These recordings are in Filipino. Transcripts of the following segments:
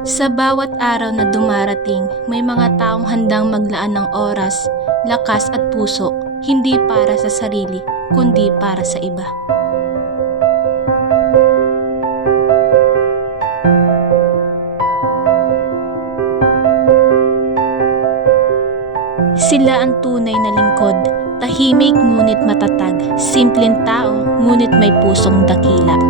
Sa bawat araw na dumarating, may mga taong handang maglaan ng oras, lakas at puso, hindi para sa sarili, kundi para sa iba. Sila ang tunay na lingkod, tahimik ngunit matatag, simpleng tao ngunit may pusong dakila.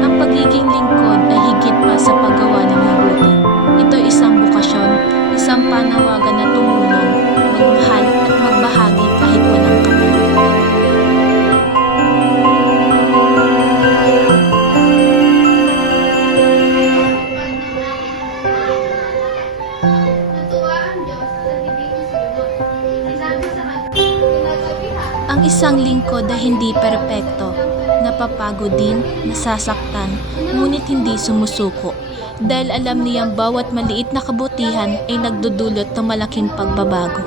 Ang pagiging lingkod ay higit pa sa paggawa ng mabuti. Ito ay isang bukasyon, isang panawagan na tumulong, magmahal at magbahagi kahit walang kapalit. Natuwa ang Diyos sa hindi isunod. Sinabi sa kanya, pinagabihan Ang isang lingkod ay hindi perpekto, napapagod din, nasasaktan, ngunit hindi sumusuko. Dahil alam niyang bawat maliit na kabutihan ay nagdudulot ng malaking pagbabago.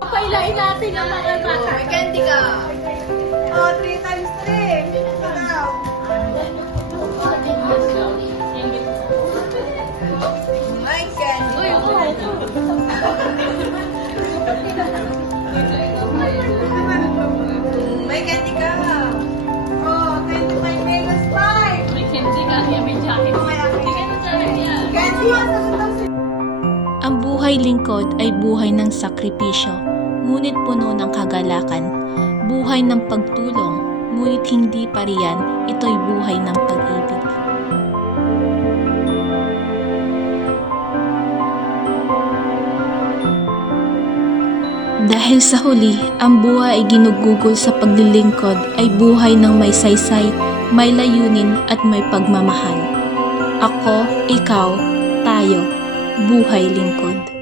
Pailain natin ang mga bata. may candy ka. Oh, 3 times 3. Sarap. May candy. May candy ka. Oh, 25 Vegas 5. May candy ka, may jacket. Hindi ka na dyan yan. Candy yan sa sundang Ang buhay lingkod ay buhay ng sakripisyo, ngunit puno ng kagalakan. Buhay ng pagtulong, ngunit hindi pa riyan, ito'y buhay ng pag-ibig. Dahil sa huli, ang buhay ay ginugugol sa paglilingkod ay buhay ng may saysay, may layunin at may pagmamahal. Ako, ikaw, tayo, buhay lingkod.